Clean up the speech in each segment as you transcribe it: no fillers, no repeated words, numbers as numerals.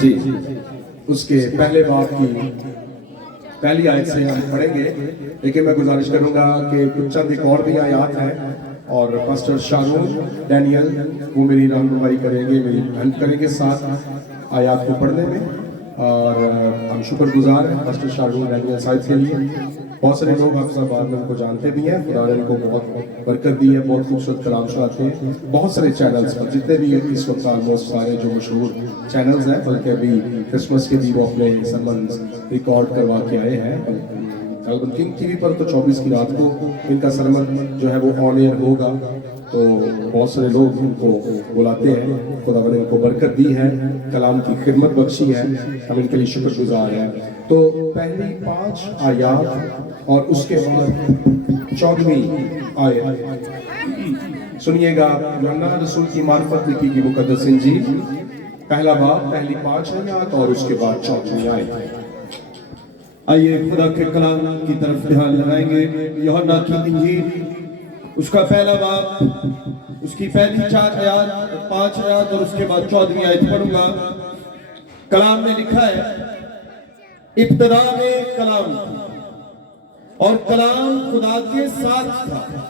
جی اس کے پہلے باب کی پہلی آیت سے ہم پڑھیں گے، لیکن میں گزارش کروں گا کہ کچھ چند ایک اور بھی آیات ہیں اور پاسٹر شارون ڈینیل وہ میری رہنمائی کریں گے، میری ہیلپ کریں گے ساتھ آیات کو پڑھنے میں، اور ہم شکر گزار ہیں پاسٹر شارون ڈینیل صاحب کے لیے۔ بہت سارے لوگ آپ سب ان کو جانتے بھی ہیں، خدا نے ان کو بہت برکت دی ہے، بہت خوبصورت کلام سناتے ہیں بہت سارے چینلز پر، جتنے بھی اس وقت آلموسٹ سارے جو مشہور چینلز ہیں، بلکہ ابھی کرسمس کے بھی وہ اپنے سرمن ریکارڈ کروا کے آئے ہیں۔ کنگ ٹی وی پر تو 24 کی رات کو ان کا سرمن جو ہے وہ آن ایئر ہوگا، تو بہت سارے لوگ ان کو بلاتے ہیں۔ خدا نے ان کو برکت دی ہے، کلام کی خدمت بخشی ہے، ہم ان کے لیے شکر گزار ہیں۔ تو پہلی 5 آیات اور اس کے بعد 14ویں آیت سنیے گا۔ یوحنا رسول کی معرفت لکھی گئی مقدس انجیل، پہلا باب، پہلی 5 آیات اور اس کے بعد 14ویں آیت۔ آئیے خدا کے کلام کی طرف دھیان لگائیں گے۔ یوحنا کی انجیل، اس کا پہلا باب، اس کی پہلی 4 آیات، 5 آیات اور اس کے بعد 14ویں آیت پڑھوں گا۔ کلام میں لکھا ہے، ابتدا میں کلام تھا اور کلام خدا کے ساتھ تھا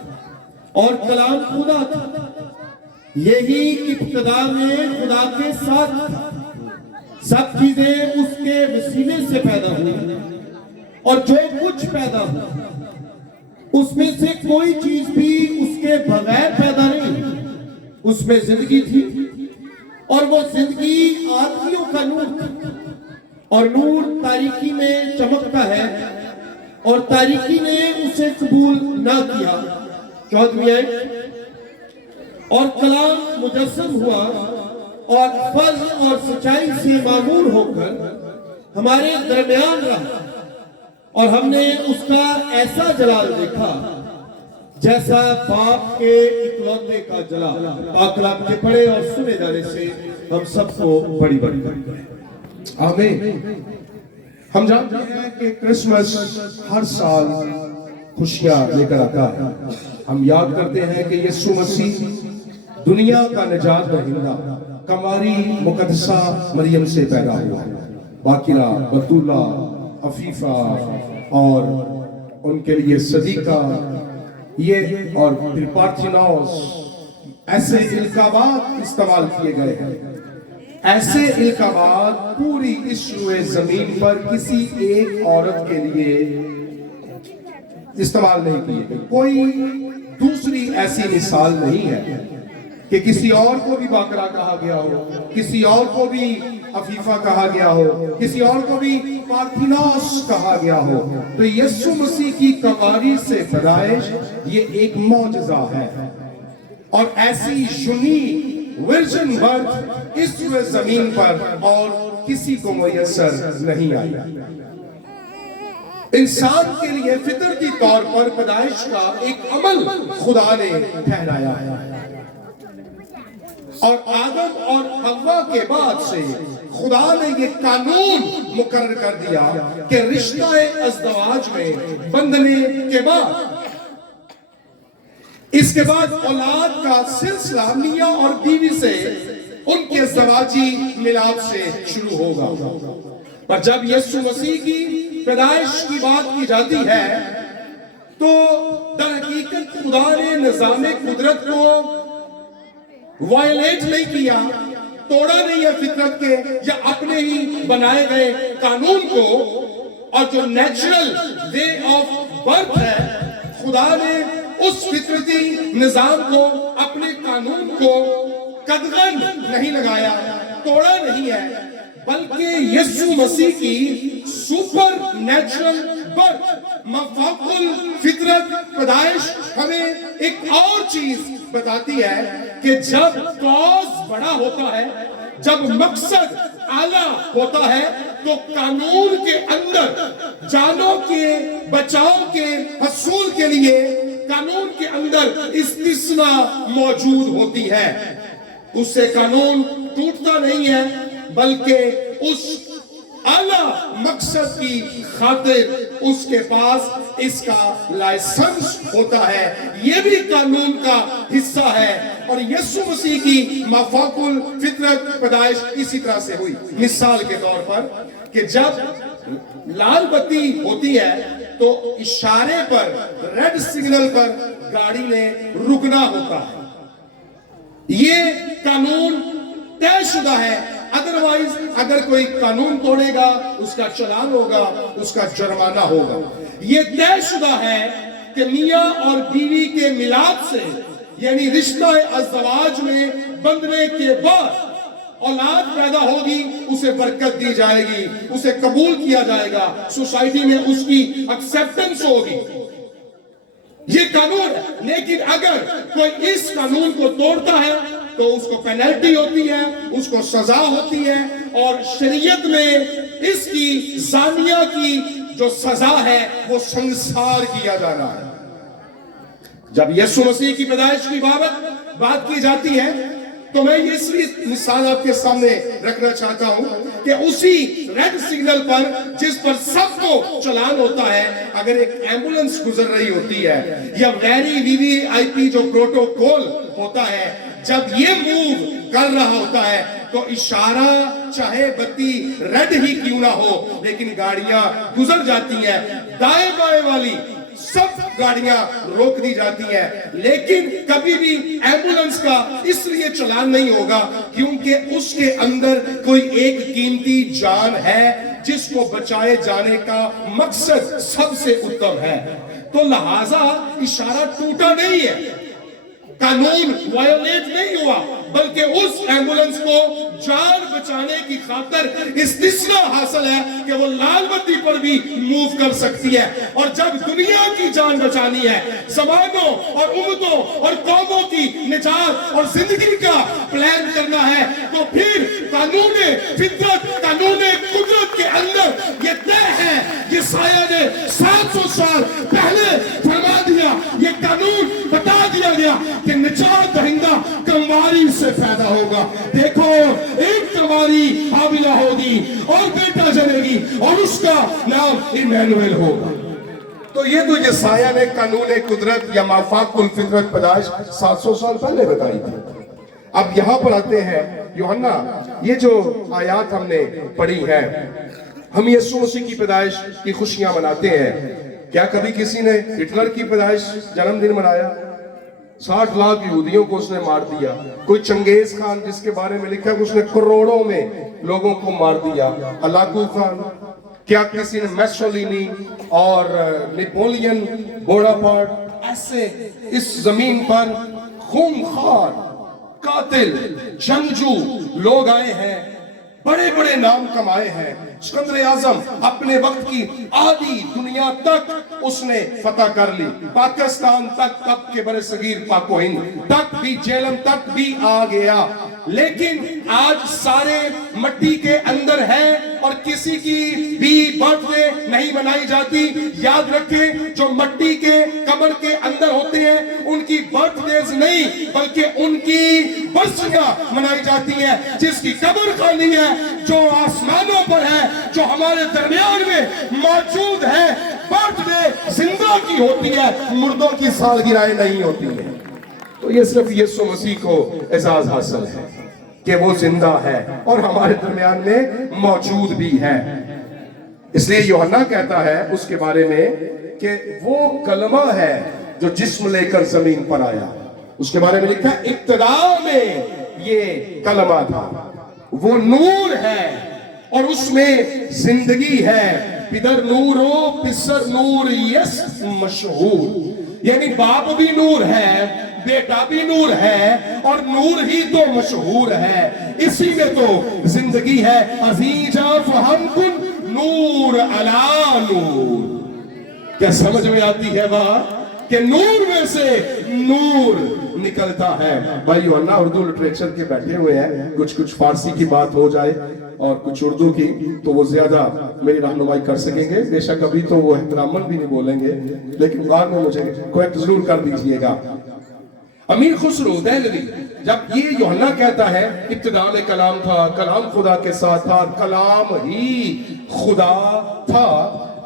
اور کلام خدا تھا، یہی ابتدا میں خدا کے ساتھ تھا۔ سب چیزیں اس کے وسیلے سے پیدا ہوئی اور جو کچھ پیدا ہوا اس میں سے کوئی چیز بھی اس کے بغیر پیدا نہیں۔ اس میں زندگی تھی اور وہ زندگی آدمیوں کا نور تھی، اور نور تاریکی میں چمکتا ہے اور تاریکی نے اسے قبول نہ کیا۔ 14ویں آیت، اور کلام مجسم ہوا اور فضل اور سچائی سے معمور ہو کر ہمارے درمیان رہا، اور ہم نے اس کا ایسا جلال دیکھا جیسا باپ کے اکلوتے کا جلال۔ پاک کلام کے پڑھے اور سنے جانے سے ہم سب کو بڑی برکت ہے۔ آمین۔ ہم جانتے ہیں کہ کرسمس ہر سال خوشیاں لے کر آتا ہے۔ ہم یاد کرتے ہیں کہ یسوع مسیح دنیا کا نجات دہندہ کماری مقدسہ مریم سے پیدا ہوا، باکرہ، بتولہ، عفیفہ اور ان کے لیے صدیقہ، یہ اور پھر پارتھینوس، ایسے القابات استعمال کیے گئے ہیں۔ ایسے القابات پوری اس روئے زمین پر کسی ایک عورت کے لیے استعمال نہیں کیے گئے۔ کوئی دوسری ایسی مثال نہیں ہے کہ کسی اور کو بھی باکرہ کہا گیا ہو، کسی اور کو بھی عفیفہ کہا گیا ہو، کسی اور کو بھی پارتھینوس کہا گیا ہو۔ تو یسوع مسیح کی کنواری سے پیدائش یہ ایک معجزہ ہے، اور ایسی یونیک ورجن برتھ اس روئے زمین پر اور کسی کو میسر نہیں آئی۔ انسان کے لیے فطرتی طور پر پیدائش کا ایک عمل خدا نے ٹھہرایا ہے، اور آدم اور حوا کے بعد سے خدا نے یہ قانون مقرر کر دیا کہ رشتہ ازدواج میں بندھنے کے بعد، اس کے بعد اولاد کا سلسلہ میاں اور بیوی سے ان کے ازدواجی ملاپ سے شروع ہوگا۔ پر جب یسوع مسیح کی پیدائش کی بات کی جاتی ہے تو در حقیقت خدا نے نظام قدرت کو وائلیٹ نہیں کیا، توڑا نہیں ہے فطرت کے یا اپنے ہی بنائے گئے قانون کو، اور جو نیچرل وے آف برتھ ہے، خدا نے اس فطرتی نظام کو، اپنے قانون کو قدغن نہیں لگایا، توڑا نہیں ہے، بلکہ یسوع مسیح کی سپر نیچرل برتھ، مافوق الفطرت پیدائش ہمیں ایک اور چیز بتاتی ہے کہ جب کاز بڑا ہوتا ہے، جب مقصد اعلیٰ ہوتا ہے، تو قانون کے اندر جانوں کے بچاؤ کے حصول کے لیے قانون کے اندر استثناء موجود ہوتی ہے۔ اس سے قانون ٹوٹتا نہیں ہے، بلکہ اس اعلیٰ مقصد کی خاطر اس کے پاس اس کا لائسنس ہوتا ہے. یہ بھی قانون کا حصہ ہے. اور یسوع مسیح کی مافوق الفطرت پیدائش اسی طرح سے ہوئی. مثال کے طور پر کہ جب لال بتی ہوتی ہے تو اشارے پر, ریڈ سگنل پر گاڑی نے رکنا ہوتا ہے. یہ قانون طے شدہ ہے. ادروائز اگر کوئی قانون توڑے گا اس کا چلان ہوگا, اس کا جرمانہ ہوگا. یہ طے شدہ ہے کہ میاں اور بیوی کے میلاد سے یعنی رشتہ ازدواج میں بندھنے کے بعد اولاد پیدا ہوگی, اسے برکت دی جائے گی, اسے قبول کیا جائے گا, سوسائٹی میں اس کی ایکسیپٹنس ہوگی. یہ قانون ہے. لیکن اگر کوئی اس قانون کو توڑتا ہے تو اس کو پینلٹی ہوتی ہے, اس کو سزا ہوتی ہے. اور شریعت میں اس کی زانیہ کی جو سزا ہے وہ سنسار کیا جانا ہے. جب یسوع مسیح کی پیدائش کی بات کی جاتی ہے تو میں یہ اس لیے مثال آپ کے سامنے رکھنا چاہتا ہوں کہ اسی ریڈ سگنل پر جس پر سب کو چلان ہوتا ہے, اگر ایک ایمبولنس گزر رہی ہوتی ہے یا ویری وی وی آئی پی جو پروٹوکول ہوتا ہے, جب یہ موو کر رہا ہوتا ہے تو اشارہ چاہے بتی ریڈ ہی کیوں نہ ہو لیکن گاڑیاں گزر جاتی ہیں. دائیں بائیں والی سب گاڑیاں روک دی جاتی ہیں. لیکن کبھی بھی ایمبولنس کا اس لیے چلان نہیں ہوگا کیونکہ اس کے اندر کوئی ایک قیمتی جان ہے جس کو بچائے جانے کا مقصد سب سے اتم ہے. تو لہذا اشارہ ٹوٹا نہیں ہے, قانون وائلیٹ نہیں ہوا, بلکہ اس ایمبولنس کو جان بچانے کی خاطر استثناء حاصل ہے کہ وہ لال بتی پر بھی موو کر سکتی ہے. اور جب دنیا کی جان بچانی ہے, زمانوں اور امتوں اور قوموں کی نجات اور زندگی کا پلان کرنا ہے, تو پھر قانون فطرت, قانون قدرت کے اندر یہ طے ہے. یہ سایہ نے 700 سال پہلے فرما دیا, یہ قانون بتا دیا گیا کہ نجات دہندہ کنواری سے پیدا ہوگا. دیکھو ایک کنواری حاملہ ہوگی اور بیٹا جنے گی اور اس کا نام ایمینویل ہوگا. تو یہ سایہ نے قانون قدرت یا مافوق الفطرت پیدائش 700 سال پہلے بتائی تھی. اب یہاں پر آتے ہیں یوحنا, یہ جو آیات ہم نے پڑھی ہے, ہم یسوع مسیح کی پیدائش کی خوشیاں مناتے ہیں. کیا کبھی کسی نے ہٹلر کی پیدائش جنم دن منایا؟ 60 لاکھ یہودیوں کو اس نے مار دیا. کوئی چنگیز خان جس کے بارے میں لکھا ہے اس نے کروڑوں میں لوگوں کو مار دیا. ہلاکو خان, کیا کسی نے میسولینی اور نیپولین بوناپارٹ, ایسے اس زمین پر خونخوار قاتل جنگجو لوگ آئے ہیں, بڑے بڑے نام کمائے ہیں. سکندر اعظم اپنے وقت کی آدھی دنیا تک اس نے فتح کر لی, پاکستان تک, تب کے برے صغیر پاک و ہند تک بھی, جیلم تک بھی آ گیا. لیکن آج سارے مٹی کے اندر ہے اور کسی کی بھی برتھ ڈے نہیں منائی جاتی. یاد رکھیں, جو مٹی کے قبر کے اندر ہوتے ہیں ان کی برتھ ڈیز نہیں بلکہ ان کی برسیاں منائی جاتی ہیں. جس کی قبر خالی ہے, جو آسمانوں پر ہے, جو ہمارے درمیان میں موجود ہے, برتھ ڈے زندہ کی ہوتی ہے, مردوں کی سالگرہیں نہیں ہوتی ہیں. تو یہ صرف یسوع مسیح کو اعزاز حاصل ہے کہ وہ زندہ ہے اور ہمارے درمیان میں موجود بھی ہے. اس لیے یوحنا کہتا ہے اس کے بارے میں کہ وہ کلمہ ہے جو جسم لے کر زمین پر آیا. اس کے بارے میں لکھا ہے ابتدا میں یہ کلمہ تھا, وہ نور ہے اور اس میں زندگی ہے. پدر نور ہو پسر نور یس مشہور, یعنی باپ بھی نور ہے, بیٹا بھی نور ہے اور نور ہی تو مشہور ہے. اسی میں تو زندگی ہے. عزیزا فہم کن نور علا نور. کیا سمجھ میں آتی ہے بات کہ نور میں سے نور نکلتا ہے. بھائی یوحنا اردو لٹریچر کے بیٹھے ہوئے ہیں, کچھ فارسی کی بات ہو جائے اور کچھ اردو کی تو وہ زیادہ میری رہنمائی کر سکیں گے. بے شک ابھی تو وہ احتراماً بھی نہیں بولیں گے لیکن بعد میں مجھے کویکٹ ضرور کر دیجئے گا. امیر خسرو دہلوی جب یہ یوحنا کہتا ہے ابتدا میں کلام تھا, کلام خدا کے ساتھ تھا, کلام ہی خدا تھا,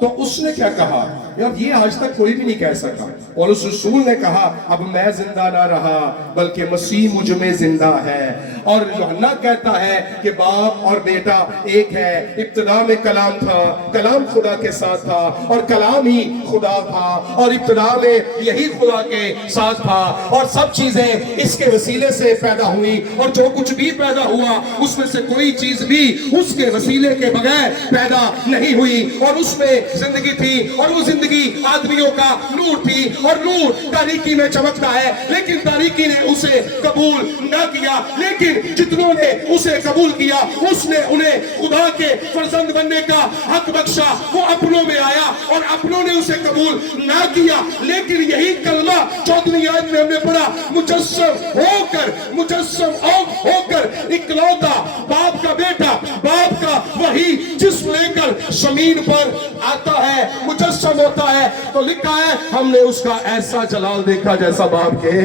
تو اس نے کیا کہا یار یہ آج تک کوئی بھی نہیں کہہ سکا اور اس رسول نے کہا اب میں زندہ نہ رہا بلکہ مسیح مجھ میں زندہ ہے اور یوحنا کہتا ہے کہ باپ اور بیٹا ایک ہے ابتدا میں کلام تھا کلام خدا کے ساتھ تھا اور کلام ہی خدا تھا اور ابتدا میں یہی خدا کے ساتھ تھا اور سب چیزیں اس کے وسیلے سے پیدا ہوئی اور جو کچھ بھی پیدا ہوا اس میں سے کوئی چیز بھی اس کے وسیلے کے بغیر پیدا نہیں ہوئی اور اس میں زندگی تھی اور وہ زندگی آدمیوں کا نور تھی اور نور تاریکی میں چمکتا ہے لیکن تاریکی نے اسے قبول نہ کیا لیکن جتنوں نے اسے قبول کیا اس نے انہیں خدا کے فرزند بننے کا حق بخشا وہ اپنوں میں آیا اور اپنوں نے اسے قبول نہ کیا لیکن یہی کلمہ 14ویں آیت میں ہم نے پڑھا مجسم ہو کر اکلوتا باپ کا بیٹا باپ کا وہی جسم لے کر زمین پر آتا ہے مجسم ہوتا ہے تو لکھا ہے ہم نے اس کا ایسا جلال دیکھا جیسا باپ کے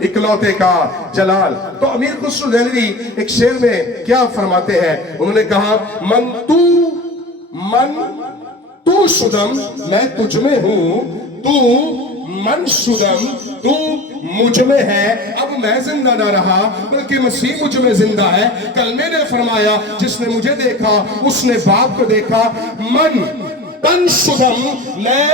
اکلوتے کا جلال تو امیر خسرو دہلوی ایک شعر میں کیا فرماتے ہیں انہوں نے کہا من تو شدم میں تجھ میں ہوں تو من شدم تو مجھ میں ہے اب میں زندہ نہ رہا بلکہ مسیح مجھ میں زندہ ہے کلمے نے فرمایا جس نے مجھے دیکھا اس نے باپ کو دیکھا من تن شدم میں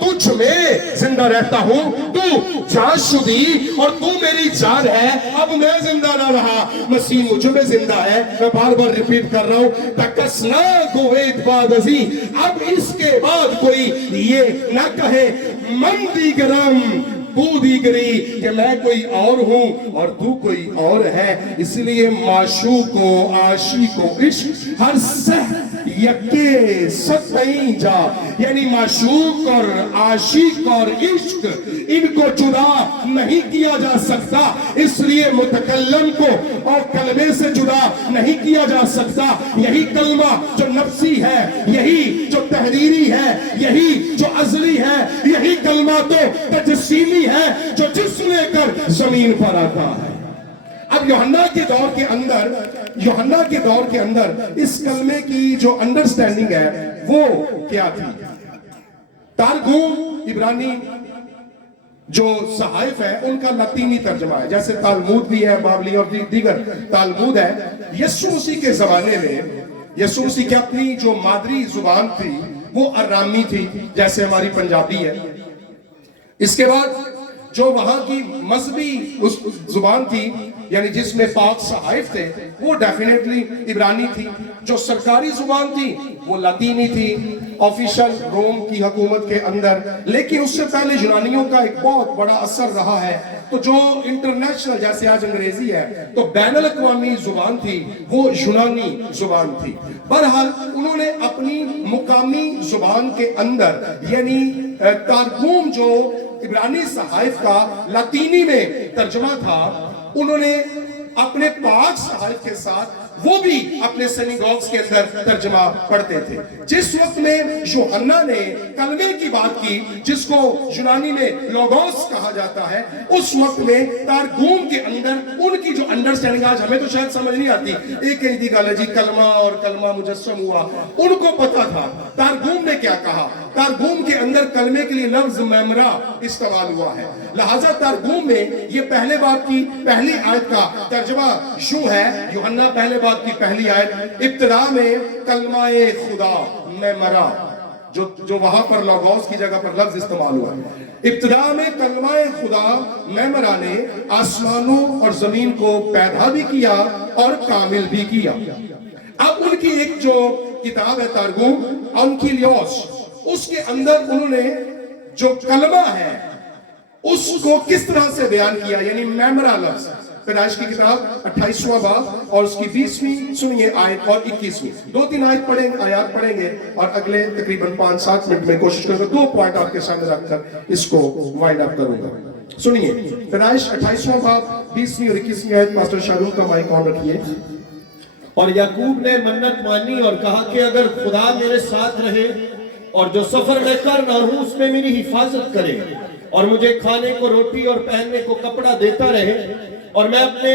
تجھ میں زندہ رہتا ہوں تو جان شدی اور تو میری جان ہے اب میں زندہ نہ رہا مسیح مجھ میں زندہ ہے میں بار بار ریپیٹ کر رہا ہوں تکسنا گوید بادزی اب اس کے بعد کوئی یہ نہ کہے من دیگرم تو دیگری کہ میں کوئی اور ہوں اور تو کوئی اور ہے اس لیے معشوق و عاشق و عشق ہر سہ یکے ست نہیں جا یعنی معشوق اور عاشق اور عشق ان کو جدا نہیں کیا جا سکتا اس لیے متکلم کو اور کلمے سے جدا نہیں کیا جا سکتا یہی کلمہ جو نفسی ہے یہی جو تحریری ہے یہی جو ازلی ہے یہی کلمہ تو تجسیمی ہے جو جسم لے کر زمین پر آتا ہے اب یوحنا کے دور کے اندر اس کلمے کی جو انڈرسٹینڈنگ ہے وہ کیا تھی تارگوم عبرانی جو صحائف ہے ان کا لاطینی ترجمہ ہے جیسے تالمود بھی ہے بابلی اور دیگر تالمود ہے یسوع مسیح کے زمانے میں یسوع مسیح کی اپنی جو مادری زبان تھی وہ ارامی تھی جیسے ہماری پنجابی ہے اس کے بعد جو وہاں کی مذہبی زبان تھی یعنی جس میں پاک صحائف تھے وہ ڈیفینیٹلی عبرانی تھی جو سرکاری زبان تھی وہ لاطینی تھی آفیشل روم کی حکومت کے اندر لیکن اس سے پہلے یونانیوں کا ایک بہت بڑا اثر رہا ہے تو جو انٹرنیشنل جیسے آج انگریزی ہے تو بین الاقوامی زبان تھی وہ یونانی زبان تھی بہرحال انہوں نے اپنی مقامی زبان کے اندر یعنی ترجمہ جو عبرانی صحائف کا لاطینی میں ترجمہ تھا انہوں نے اپنے پاک صحائف کے ساتھ وہ بھی اپنے سینیگوگز کے اندر ترجمہ پڑھتے تھے جس وقت میں یوحنا نے کلمے کی بات کی جس کو یونانی میں لوگوس کہا جاتا ہے اس وقت میں ترجمہ کے اندر ان کی جو انڈرسٹینڈنگ آج ہمیں تو شاید سمجھ نہیں آتی ایک ہی گل ہے جی کلمہ اور کلمہ مجسم ہوا ان کو پتا تھا ترجمہ نے کیا کہا ترجمہ کے اندر کلمے کے لیے لفظ میمرا استعمال ہوا ہے لہذا ترجمہ میں یہ پہلے باب کی پہلی آیت کا ترجمہ یوں ہے یوحنا پہلے باب کی پہلی آیت ابتدا میں کلمہ خدا میمرا جو وہاں پر لوگوس کی جگہ پر لفظ استعمال ہوا ہے ابتدا میں کلمہ خدا میمرا نے آسمانوں اور زمین کو پیدا بھی کیا اور کامل بھی کیا اب ان کی ایک جو کتاب ہے ترجمہ انکیلیوس اس کے اندر انہوں نے جو کلمہ ہے اس کو کس طرح سے بیان کیا یعنی میمرا لفظ پیدائش کی کتاب 28واں باب اور اس کی 20ویں سنیے آیت اور 21ویں 2-3 آیات پڑھیں گے اور اگلے تقریباً 5-7 منٹ میں کوشش کروں گا 2 پوائنٹ آپ کے سامنے رکھ کر اس کو وائنڈ اپ کروں گا سنیے پیدائش 28واں باب 20ویں اور 21ویں آیت پاسٹر شاروخ کا مائک آن رکھیے اور یعقوب نے منت مانی اور کہا کہ اگر خدا میرے ساتھ رہے اور جو سفر میں کر نہ ہوں اس میں میری حفاظت کرے اور مجھے کھانے کو روٹی اور پہننے کو کپڑا دیتا رہے اور میں اپنے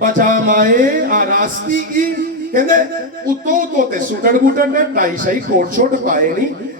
ਪਜਾਮਾਏ ਆਰਾਸਤੀ ਕੀ ਕਹਿੰਦੇ ਉਤੋਂ ਤੋਂ ਤੇ ਸੁਟੜ ਬੁਟੜ ਨੇ ਟਾਈ ਸ਼ਾਈ ਕੋਟ ਛੋਟ ਪਾਏ ਨਹੀਂ